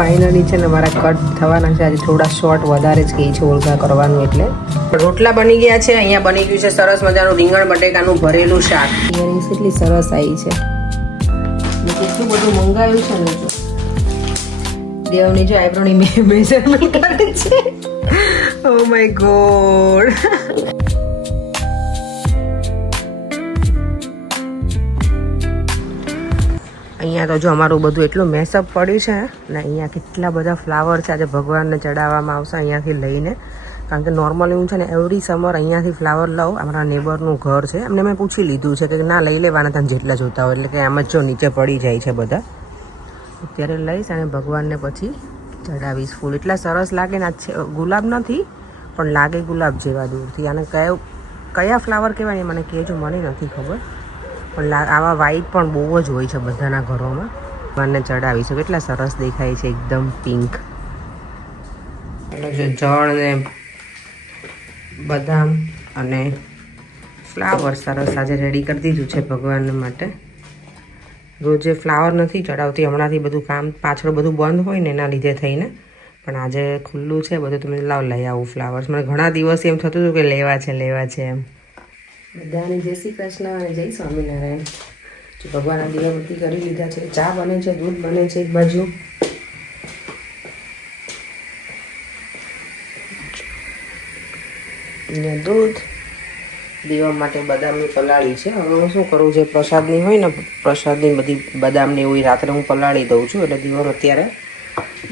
Finally છે ને મારા કટ થવાના છે. આજે થોડા શોર્ટ વધારે જ કહી છે ઓળખા કરવાનું એટલે. રોટલા બની ગયા છે. અહીંયા બની ગયું છે સરસ મજાનું રીંગણ બટેકાનું ભરેલું શાક. ઇયરિંગ્સ એટલી સરસ આવી છે. કેટલું બધું મંગાવ્યું છે ને. દેવની જો આઈબ્રોની મેઝરમેન્ટ કરે છે. Oh my God. અહીંયા તો જો અમારું બધું એટલું મેસઅપ પડ્યું છે ને. અહીંયા કેટલા બધા ફ્લાવર છે. આજે ભગવાનને ચડાવવામાં આવશે અહીંયાથી લઈને. કારણ કે નોર્મલી હું છે ને એવરી સમર અહીંયાથી ફ્લાવર લઉં. અમારા નેબરનું ઘર છે. એમને મેં પૂછી લીધું છે કે ના લઈ લેવાના તમે જેટલા જોતા હોય. એટલે કે આમ જ જો નીચે પડી જાય છે બધા. અત્યારે લઈશ અને ભગવાનને પછી ચડાવીશ ફૂલ. એટલા સરસ લાગે ને. ગુલાબ નથી પણ લાગે ગુલાબ જેવા દૂરથી. આને કયા ફ્લાવર કહેવાય મને કહેજો, મને નથી ખબર. પણ આવા વ્હાઈટ પણ બહુ જ હોય છે બધાના ઘરોમાં. મને ચડાવીશું. કેટલા સરસ દેખાય છે એકદમ પિંક. જળ ને બદામ અને ફ્લાવર સરસ આજે રેડી કરી દીધું છે ભગવાન માટે. રોજે ફ્લાવર નથી ચડાવતી હમણાંથી. બધું કામ પાછળ બધું બંધ હોય ને એના લીધે થઈને. પણ આજે ખુલ્લું છે બધું. તમે લાવ લઈ આવું ફ્લાવર્સ. મને ઘણા દિવસ એમ થતું હતું કે લેવા છે એમ. બધાને જય શ્રી કૃષ્ણ અને જય સ્વામિનારાયણ. જો ભગવાનના દીવાબત્તી કરી લીધા છે. ચા બને છે, દૂધ બને છે એક બાજુ. દૂધ દીવા માટે બદામની પલાળી છે. હવે હું શું કરું, જે પ્રસાદની હોય ને પ્રસાદની બધી બદામની એવું રાત્રે હું પલાળી દઉં છું. એટલે દીવાનો અત્યારે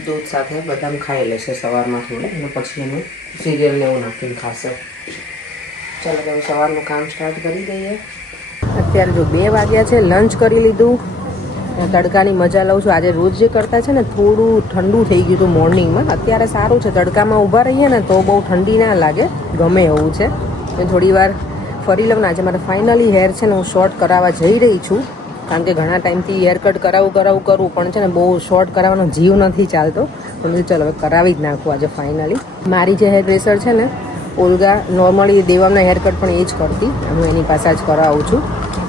દૂધ સાથે બદામ ખાઈ લેશે સવારમાં થોડે. અને પછી એનું સિરિયલને એવું નાખીને ખાશે. ચાલો તો સવારનું કામ સ્ટાર્ટ કરી દઈએ. અત્યારે જો 2 વાગ્યા છે. લંચ કરી લીધું. તડકાની મજા લઉં છું. આજે રોજ જે કરતા છે ને થોડું ઠંડુ થઈ ગયું હતું મોર્નિંગમાં. અત્યારે સારું છે. તડકામાં ઊભા રહીએ ને તો બહુ ઠંડી ના લાગે. ગમે એવું છે. થોડી વાર ફરી લઉં ને. આજે મારે ફાઇનલી હેર છે ને હું શોર્ટ કરાવવા જઈ રહી છું. કારણ કે ઘણા ટાઈમથી હેર કટ કરાવું પણ છે ને બહુ શોર્ટ કરાવવાનો જીવ નથી ચાલતો. તો મેં ચાલો હવે કરાવી જ નાખું આજે ફાઇનલી. મારી જે હેર ડ્રેસર છે ને ઓલ્ગા, નોર્મલી દેવામના હેર કટ પણ એ જ કરતી. હું એની પાસે જ કરાવું છું.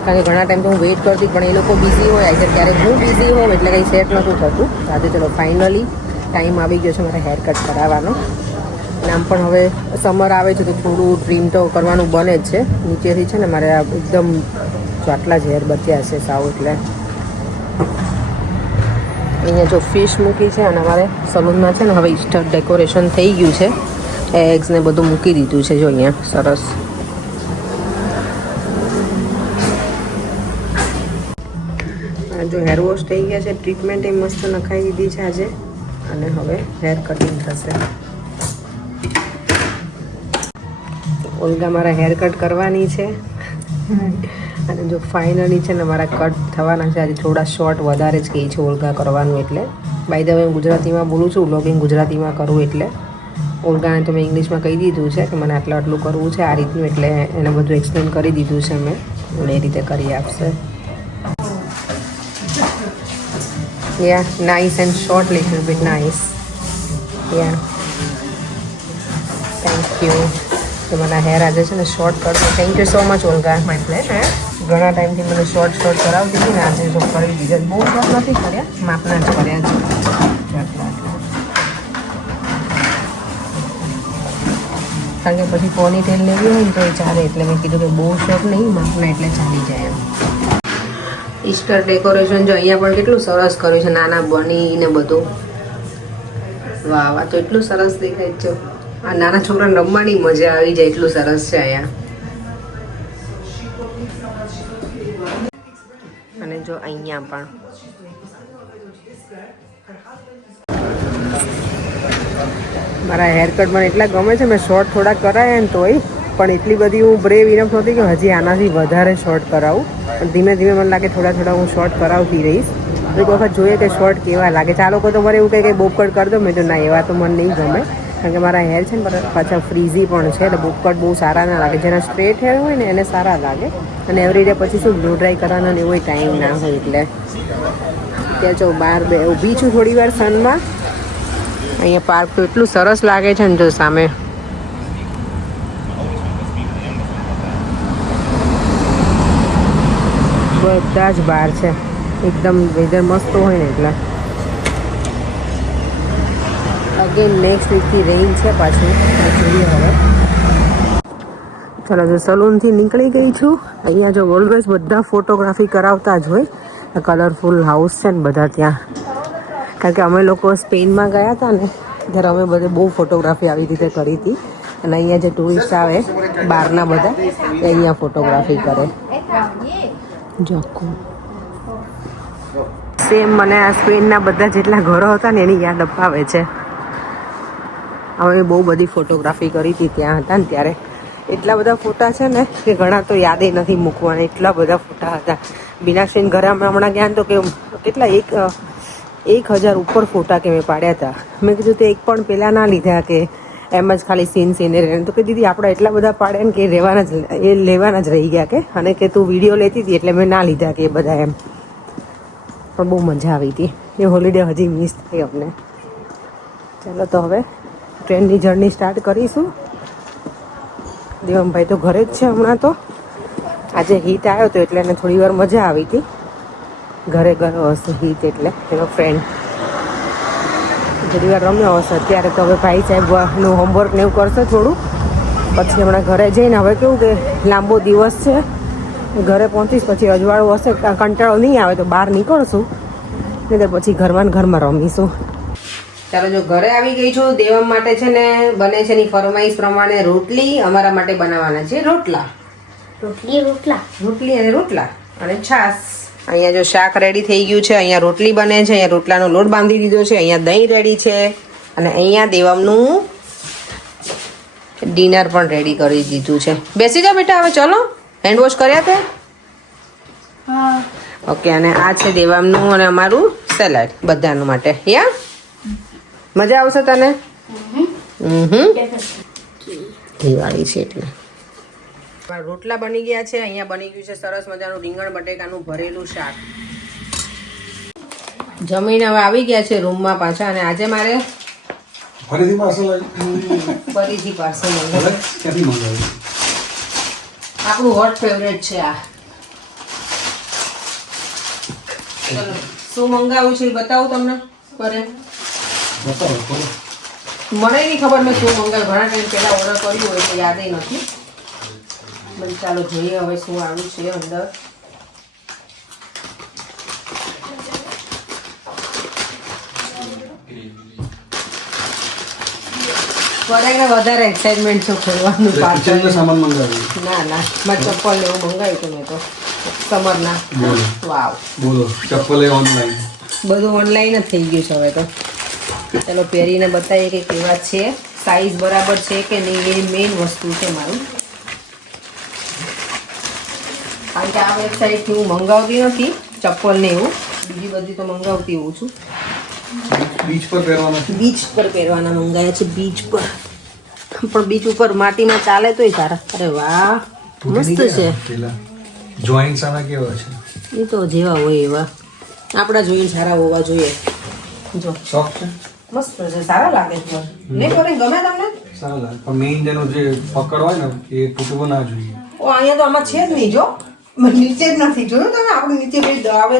કારણ કે ઘણા ટાઈમ તો હું વેઇટ કરતી પણ એ લોકો બિઝી હોય. આજે ક્યારેક હું બિઝી હોઉં એટલે કંઈ સેટ નહોતું થતું. આજે ચલો ફાઇનલી ટાઈમ આવી ગયો છે મારે હેર કટ કરાવવાનો. અને આમ પણ હવે સમર આવે છે તો થોડું ટ્રીમ તો કરવાનું બને જ છે. નીચેથી છે ને મારે એકદમ આટલા જ હેર બચ્યા છે સાવ. એટલે અહીંયા જો ફિશ મૂકી છે અને અમારે સલૂનમાં છે ને હવે ઈસ્ટર ડેકોરેશન થઈ ગયું છે. એગ્સ ને બધું મૂકી દીધું છે જો અહીંયા સરસ. જો હેર વોશ થઈ ગયા છે. ટ્રીટમેન્ટ એ મસ્ત નખાઈ દીધી છે આજે. અને હવે હેર કટિંગ થશે. ઓલ્ગા મારા હેર કટ કરવાની છે. અને જો ફાઇનલી છે ને મારા કટ થવાના છે. આજે થોડા શોર્ટ વધારે જ કહી છે ઓલ્ગા કરવાનું એટલે. બાય ધ વે હું ગુજરાતીમાં બોલું છું. વ્લોગિંગ ગુજરાતીમાં કરું એટલે. ઓલ્ગાને તો મેં ઇંગ્લિશમાં કહી દીધું છે કે મને આટલું કરવું છે આ રીતનું. એટલે એને બધું એક્સપ્લેન કરી દીધું છે મેં. એ રીતે કરી આપશે. Yeah, nice and short, little bit nice. Yeah. Thank you. તો મને હેર આજે છે ને શોર્ટ કરજો. Thank you so much Olga. My pleasure. ઘણા ટાઈમથી મને શોર્ટ કરાવતી હતી ને આજે જો કરી દીધા. બહુ શોર્ટ નથી કર્યા, માપના જ કર્યા છે. કારણ કે પછી પોની તેલ લેવી હોય ને તો એ ચાલે. એટલે મેં કીધું કે બહુ શોર્ટ નહીં, માપના એટલે ચાલી જાય એમ. ઈસ્ટર ડેકોરેશન જો અહીંયા પણ કેટલું સરસ કર્યું છે. નાના બની ને બધું. વાહ વાહ. તો એટલું સરસ દેખાય છે. આ નાના છોકરાને રમવાની મજા આવી જાય. એટલું સરસ છે અહીંયા. અને જો અહીંયા પણ મારા હેર કટ મને એટલા ગમે છે. મેં શોર્ટ થોડા કરાયા ને તોય પણ એટલી બધી હું બ્રેવ ઇનફ નહોતી કે હજી આનાથી વધારે શોર્ટ કરાવું. પણ ધીમે ધીમે મને લાગે થોડા હું શોર્ટ કરાવતી રહીશ. એક વખત જોઈએ કે શોર્ટ કેવા લાગે. ચાલો કોઈ તો મારે એવું કંઈ બોબ કટ કરી દો. મેં તો ના, એવા તો મને નહીં ગમે. કારણ કે મારા હેર છે ને પાછા ફ્રીઝી પણ છે. એટલે બોબ કટ બહુ સારા ના લાગે. જેના સ્ટ્રેટ હેર હોય ને એને સારા લાગે. અને એવરી ડે પછી શું બ્લો ડ્રાય કરવાનો ને એવો ટાઈમ ના હોય. એટલે ત્યાં જો બહાર ઊભી છું થોડી વાર સનમાં. અહીંયા પાર્ક તો એટલું સરસ લાગે છે ને જો સામે. બધા જ બહાર છે. એકદમ વેધર મસ્ત હોય ને એટલે. અગેન નેક્સ્ટ વીકથી રેઇન છે પાછું, જોઈએ હવે. ચાલો, જો સલૂનથી નીકળી ગઈ છું. અહીંયા જો ઓલવેઝ બધા ફોટોગ્રાફી કરાવતા જ હોય. કલરફુલ હાઉસ છે ને બધા ત્યાં, કારણ કે અમે લોકો સ્પેનમાં ગયા હતા ને ત્યારે અમે બધે બહુ ફોટોગ્રાફી આવી રીતે કરી હતી. અને અહીંયા જે ટુરિસ્ટ આવે બહારના બધા એ અહીંયા ફોટોગ્રાફી કરે. જોખું સેમ મને આ સ્પેનના બધા જેટલા ઘરો હતા ને એની યાદ અપાવે છે. અમે બહુ બધી ફોટોગ્રાફી કરી હતી ત્યાં હતા ને ત્યારે. એટલા બધા ફોટા છે ને કે ઘણા તો યાદ નથી મૂકવાના, એટલા બધા ફોટા હતા. બીનાક્ષીને ઘરે હમણાં ગયા તો કે કેટલા 1000 ઉપર ફોટા કે મેં પાડ્યા હતા. મેં કીધું તે એક પણ પેલા ના લીધા કે એમ જ ખાલી સીનરી. તો કે દીદી આપણે એટલા બધા પાડ્યા ને કે લેવાના જ રહી ગયા કે, અને કે તું વિડીયો લેતી હતી એટલે મેં ના લીધા કે એ બધા એમ. પણ બહુ મજા આવી હતી એ હોલિડે, હજી મિસ થઈ અમને. ચાલો તો હવે ટ્રેનની જર્ની સ્ટાર્ટ કરીશું. દેવમભાઈ તો ઘરે જ છે હમણાં. તો આજે હીટ આવ્યો હતો એટલે એને થોડી વાર મજા આવી હતી. ઘરે ગયો હશે હીટ એટલે એનો ફ્રેન્ડ થોડી વાર રમ્યો હશે. અત્યારે તો હવે ભાઈ સાહેબનું હોમવર્ક ને એવું કરશે થોડું, પછી હમણાં ઘરે જઈને હવે કેવું કે લાંબો દિવસ છે, ઘરે પહોંચીશ પછી અજવાળું હશે, કંટાળો નહીં આવે તો બહાર નીકળશું, નહીં તો પછી ઘરમાં રમીશું. ચાલો, જો ઘરે આવી ગઈ છું. દેવમ માટે છે ને બને છે એની ફરમાઈશ પ્રમાણે રોટલી, અમારા માટે બનાવવાના છે રોટલા અને રોટલા અને છાશ. અહીંયા જો શાક રેડી થઈ ગયું છે, અહીંયા રોટલી બને છે, અહીંયા રોટલાનો લોટ બાંધી દીધો છે, અહીંયા દહીં રેડી છે, અને અહીંયા દેવમનું ડિનર પણ રેડી કરી દીધું છે. બેસી જાઓ બેટા, હવે ચલો. હેન્ડ વોશ કર્યા તે? ઓકે. અને આ છે દેવમનું અને અમારું સેલેડ બધાનું માટે. યા મજા આવશે તને? દિવાળી છે એટલે. રોટલા બની ગયા છે. અહીંયા બની ગયું છે સરસ મજાનું રીંગણ બટેકાનું ભરેલું શાક. જમીન હવે આવી ગયા છે રૂમમાં પાછા. અને આજે મારે ફરીથી પાર્સલ મંગાવ્યું. આપણું હોટ ફેવરેટ છે આ. ચલો, શું મંગાવ્યું છે એ બતાવું તમને. મને નહીં ખબર મેં શું મંગાવ્યું. ઘણા ટાઈમ પહેલા ઓર્ડર કર્યું હોય તો યાદ નથી. ચાલો જોઈએ હવે શું આવ્યું છે અંદર. વધારે એક્સાઇટમેન્ટ છે ખોલવાનું. સામાન મંગાવ્યું? ના, મારે ચપ્પલ એવું મંગાવ્યું હતું મેં તો સમરના. વાવ, બોલો. ચપ્પલ ઓનલાઈન, બધું ઓનલાઈન જ થઈ ગયું છે હવે તો. ચાલો પહેરીને બતાવીએ કે કેવા છે, સાઈઝ બરાબર છે કે નહીં, એ મેઇન વસ્તુ છે મારું. કારણ કે આ વેબસાઇટથી હું મંગાવતી નથી ચપ્પલ ને એવું, બીજી બધી તો મંગાવતી હોઉં છું. બીચ પર પહેરવાના મંગાવ્યા છે. બીચ પર પણ બીચ ઉપર માટીમાં ચાલે તોય સારા. અરે વાહ, મસ્ત છે. જોઈન્ટ્સ આના કેવા છે? એ તો જેવા હોય એવા, આપણા જોઈન્ટ સારા હોવા જોઈએ. જો સોફ્ટ છે, મસ્ત છે, સારા લાગે છે. નહીં કરે ગમે તમને? સારા લાગે, પણ મેઇન જેનો જે પકડ હોય ને એ તૂટવું ના જોઈએ. ઓ અહીંયા તો આમાં છે જ નહીં. જો નીચે જ નથી જોયું તમે? આપણે નીચે ભાઈ આવે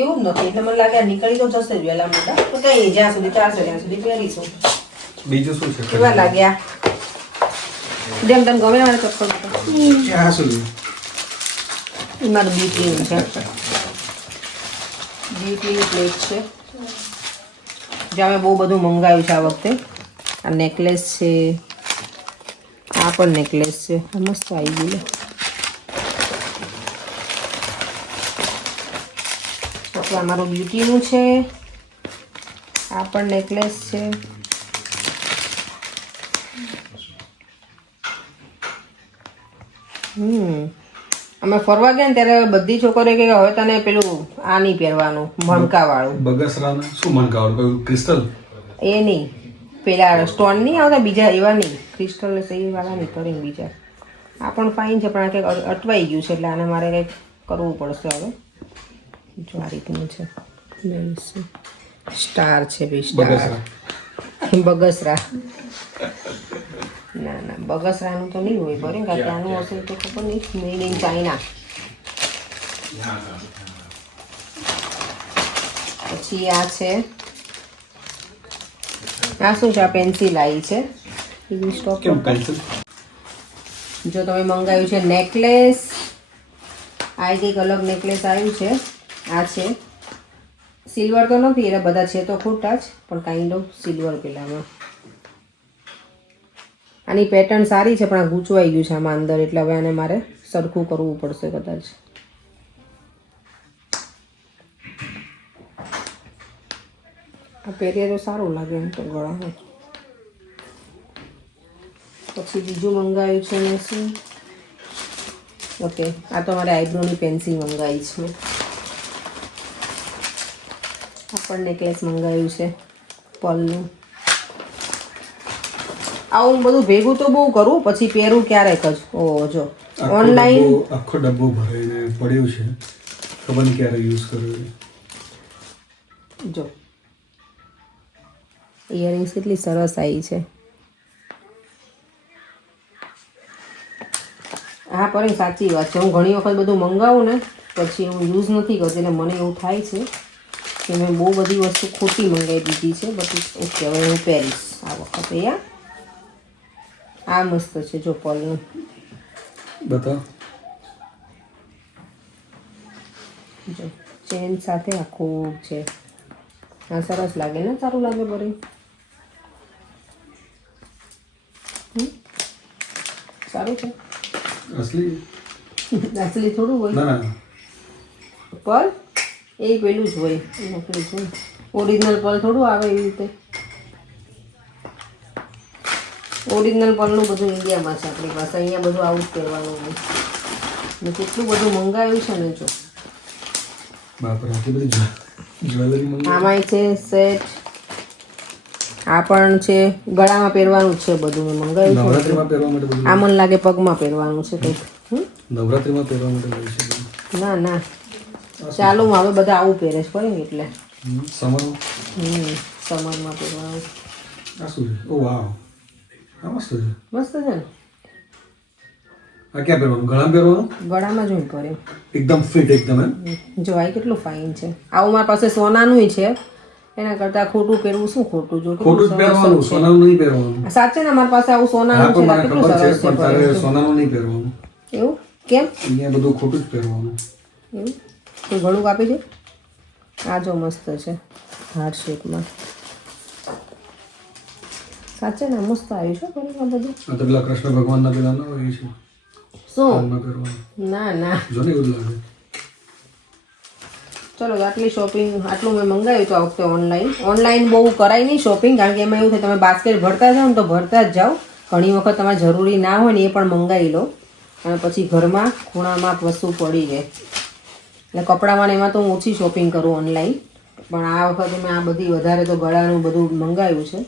એવું જ નથી. એટલે મને લાગે નીકળી તો જશે જ વહેલા મોટા. તો કઈ જ્યાં સુધી ચાલશે ત્યાં સુધી પહેરીશું. બીજું શું છે? કેવા લાગ્યા? જેમ તને ગમે મારે ચપ્પલ ક્યાં સુધી? મારું બીટીનું છે, બીટીનું પ્લેટ છે. જ્યાં મેં બહુ બધું મંગાવ્યું છે આ વખતે. આ નેકલેસ છે, આ પણ નેકલેસ છે. મસ્ત આવી ગયું. પછી આ મારું બ્યુટીનું છે, આ પણ નેકલેસ છે. અમે ફરવા ગયા ને ત્યારે બધી છોકરીઓ કે હવે તને પેલું આ નહીં પહેરવાનું, મણકા વાળું. બગસરાનું શું મણકા વાળું? ક્રિસ્ટલ? એ નહીં, પેલા સ્ટોન નહીં આવતા બીજા એવા નહીં, ક્રિસ્ટલ એ વાળા નહીં કરીને બીજા. આ પણ ફાઇન છે પણ આ કંઈક અટવાઈ ગયું છે એટલે આને મારે કંઈક કરવું પડશે હવે. જો આ રીતનું છે, સ્ટાર છે ભાઈ, સ્ટાર. બગસરા ના, બગસરાનું તો નહીં હોય બરે, કારણ કે આનું હશે તો ખબર નહીં. Made in China. પછી આ છે આ શું છે? આ પેન્સિલ આવી છે. સ્ટોપ. કેમ પેન્સિલ? જો તમે મંગાવ્યું છે નેકલેસ, આ કંઈક અલગ નેકલેસ આવ્યું છે. આ છે સિલ્વર તો નથી, એટલે બધા છે તો ખોટા જ, પણ કાઇન્ડ ઓફ સિલ્વર પેલામાં. આની પેટર્ન સારી છે, પણ આ ગૂંચવાઈ ગયું છે આમાં અંદર, એટલે હવે આને મારે સરખું કરવું પડશે કદાચ. આ પહેરીએ તો સારું લાગે એમ તો ગળામાં. પછી બીજું મંગાવ્યું છે મેં શું? ઓકે, આ તો મારે આઈબ્રોની પેન્સિલ મંગાવી છે. આ પણ નેકલેસ મંગાવ્યું છે પલનું. આવું બધું ભેગું તો બહુ કરું, પછી પહેરું ક્યારેક જ. ઓહો, જો ઓનલાઈન આખો ડબ્બો ભરાઈને પડ્યું છે, ખબર નહીં ક્યારે યુઝ કર્યો. જો ઇયરિંગ્સ કેટલી સરસ આવી છે. હા પણ સાચી વાત છે, હું ઘણી વખત બધું મંગાવું ને પછી હું યુઝ નથી કરતી, એટલે મને એવું થાય છે કે મેં બહુ બધી વસ્તુ ખોટી મંગાવી દીધી છે. બટ ઓકે, હવે હું પહેરીશ આ વખતે. આ મસ્ત છે જો પલનું. બતાવ. જો ચેન સાથે આખું છે. હા સરસ લાગે ને? સારું લાગે બરી. સારું છે. અસલી અસલી થોડું હોય. ના ના, પલ એ પેલું જ હોય, નકલી જ હોય. ઓરિજિનલ પલ થોડું આવે એવી રીતે. ઓરિજિનલ પલનું બધું ઇન્ડિયામાં છે આપણી પાસે, અહીંયા બધું આવું જ પહેરવાનું હોય. મેં કેટલું બધું મંગાવ્યું છે ને જો. બાપરે, આટલી બધી જ્વેલરી મંગાવી. આમાંય છે સેટ, આ પણ છે. ગળામાં પહેરવાનું જ છે બધું મેં મંગાવ્યું છે. નવરાત્રીમાં પહેરવા માટે બધું. આ મને લાગે પગમાં પહેરવાનું છે કંઈક. નવરાત્રીમાં પહેરવા માટે હોય છે. ના ના, ચાલુ હવે બધા આવું પહેરે છે ને એટલે. સમરમાં સમરમાં પહેરવાનું. આ શું છે? ઓ વાવ, આ મસ્ત છે. મસ્ત છે ને? આ ક્યાં પહેરવાનું? ગળામાં પહેરવાનું? ગળામાં જ હું પહેરે. એકદમ ફિટ એકદમ. એમ જો આ કેટલું ફાઇન છે. આવું મારી પાસે સોનાનું છે, એના કરતા ખોટું પહેરવું શું ખોટું? જો ખોટું જ પહેરવાનું, સોનાનું નહીં પહેરવાનું. સાચે ને મારી પાસે આવું સોનાનું છે, કેટલું સરસ છે. પણ તારે સોનાનું નહીં પહેરવાનું. એવું કેમ? અહીંયા બધું ખોટું જ પહેરવાનું. એવું તો ગળું કાપી દે. આ જો મસ્ત છે હાર્ટ શેપમાં. સાચે ને મસ્ત આવ્યું છે ઘણીમાં બધું. આ તો પેલા કૃષ્ણ ભગવાનના પેલા ના હોય છે શું? હાલમાં પહેરવાનું. ના ના, જો ને એવું જ લાગે. ચલો આટલી શોપિંગ, આટલું મેં મંગાવ્યું તો આ વખતે ઓનલાઈન બહુ કરાય નહીં શોપિંગ, કારણ કે એમાં એવું થાય તમે બાસ્કેટ ભરતા જાઓ ને તો ભરતા જ જાઓ. ઘણી વખત તમારે જરૂરી ના હોય ને એ પણ મંગાવી લો, અને પછી ઘરમાં ખૂણામાં વસ્તુ પડી જાય. એટલે કપડામાં એમાં તો હું ઓછી શોપિંગ કરું ઓનલાઈન, પણ આ વખતે મેં આ બધી વધારે તો ગળાનું બધું મંગાવ્યું છે.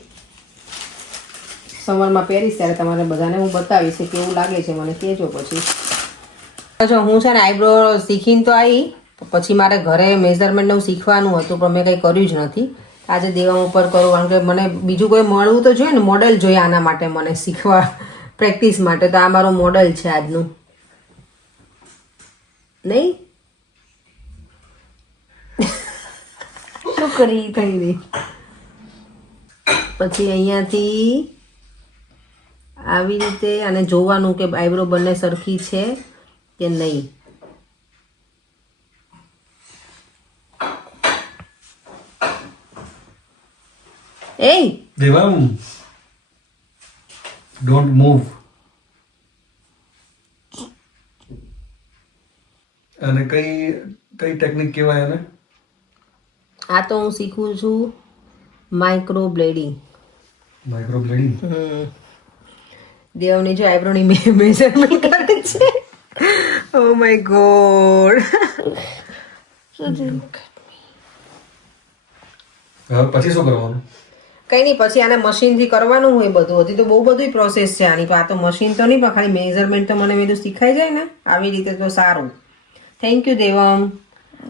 સમરમાં પહેરીશ ત્યારે તમારે બધાને હું બતાવીશ કે કેવું લાગે છે, મને કહેજો પછી. જો હું છે ને આઈબ્રો શીખીને તો આવી, પછી મારે ઘરે મેઝરમેન્ટનું શીખવાનું હતું, પણ મેં કંઈ કર્યું જ નથી. આજે દેવા ઉપર કરું, કારણ કે મને બીજું કોઈ મળવું તો જોઈએ ને, મોડેલ જોઈએ આના માટે મને શીખવા, પ્રેક્ટિસ માટે. તો આ મારું મોડેલ છે આજનું. નહીં શું કરી થઈ રહી. પછી અહીંયાથી આવી રીતે આને જોવાનું કે આઈબ્રો બંને સરખી છે કે નહીં. એ દેવાંગ, ડોન્ટ મૂવ. અને કઈ ટેકનિક કહેવાય એને? આ તો હું શીખું છું માઇક્રો બ્લેડિંગ. માઇક્રો બ્લેડિંગ. દેવની જો આઈબ્રોની મેઝરમેન્ટ કરે છે. Oh my God. હવે પછી શું કરવાનું? કંઈ નહીં, પછી આને મશીનથી કરવાનું હોય બધું. હજી તો બહુ બધી પ્રોસેસ છે આની. આ તો મશીન તો નહીં, પણ ખાલી મેઝરમેન્ટ તો મને બધું શીખાઈ જાય ને આવી રીતે તો સારું. Thank you Devam.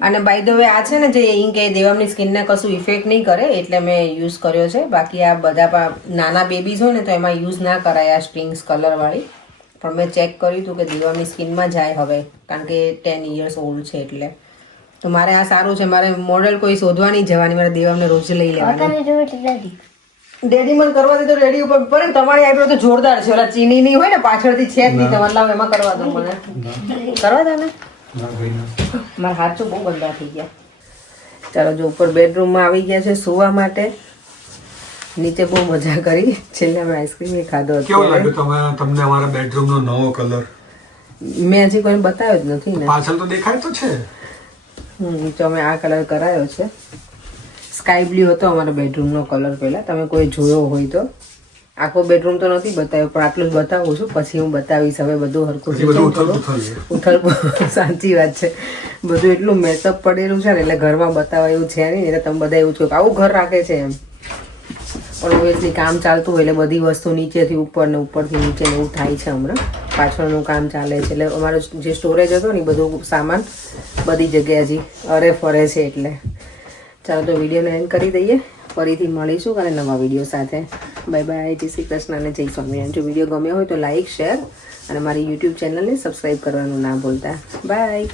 અને બાય ધ વે આ છે ને જે ઇંક એ દેવમની સ્કિનને કશું ઇફેક્ટ નહીં કરે, એટલે મેં યુઝ કર્યો છે. બાકી આ બધા નાના બેબીઝ હોય ને તો એમાં યુઝ ના કરાય આ સ્પ્રિંગ્સ કલરવાળી. પણ મેં ચેક કર્યું હતું કે દેવમની સ્કિનમાં જાય હવે, કારણ કે 10 years ઓલ્ડ છે એટલે. તો મારે આ સારું છે, મારે મોડેલ કોઈ શોધવા નહીં જવાની, મારે દેવમને રોજ લઈ લેવાની. ડેડી મને કરવા દે તો રેડી ઉપર પર તમારી આઈબ્રો તો જોરદાર છે ઓલા ચીની ની હોય ને પાછળથી છે જ નહીં તમારે લાવ એમાં કરવા દો મને કરવા દે ને ના ભાઈ ના. મારા હાથ તો બહુ ગંદા થઈ ગયા. ચાલો જો ઉપર બેડરૂમમાં આવી ગયા છે સુવા માટે. નીચે બહુ મજા કરી. છેલ્લે અમે આઈસ્ક્રીમ એ ખાધો હતો. કેવું લાગ્યું તમને અમારા બેડરૂમ નો નવો કલર? મેં હજી કોઈ બતાવ્યો જ નથી ને. પાછળ તો દેખાય તો છે. તો અમે આ કલર કરાયો છે. સ્કાય બ્લુ હતો અમારા બેડરૂમનો કલર પહેલા. તમે કોઈ જોયો હોય તો. આખો બેડરૂમ તો નથી બતાવ્યો પણ આટલું જ બતાવું છું. પછી હું બતાવીશ હવે બધું હરખું પછી બધું ઉથલ સાચી વાત છે. બધું એટલું મેકઅપ પડેલું છે ને એટલે ઘરમાં બતાવવા એવું છે નહીં. એટલે તમે બધા એવું છો કે આવું ઘર રાખે છે એમ. પણ ઓબ્વિયસલી કામ ચાલતું હોય એટલે બધી વસ્તુ નીચેથી ઉપર ને ઉપરથી નીચે ને એવું થાય છે હમણાં. પાછળનું કામ ચાલે છે એટલે અમારો જે સ્ટોરેજ હતો ને બધું સામાન બધી જગ્યાએ હજી અરે ફરે છે એટલે. ચાલો તો વિડીયોને એન્ડ કરી દઈએ. ફરીથી મળીશું અને નવા વિડીયો સાથે. Bye bye. જય શ્રી કૃષ્ણ અને જય સ્વામિનારાયણ. જો વિડીયો ગમ્યો હોય તો લાઇક શેર અને મારી યુટ્યુબ ચેનલને સબસ્ક્રાઈબ કરવાનું ના ભૂલતા. બાય.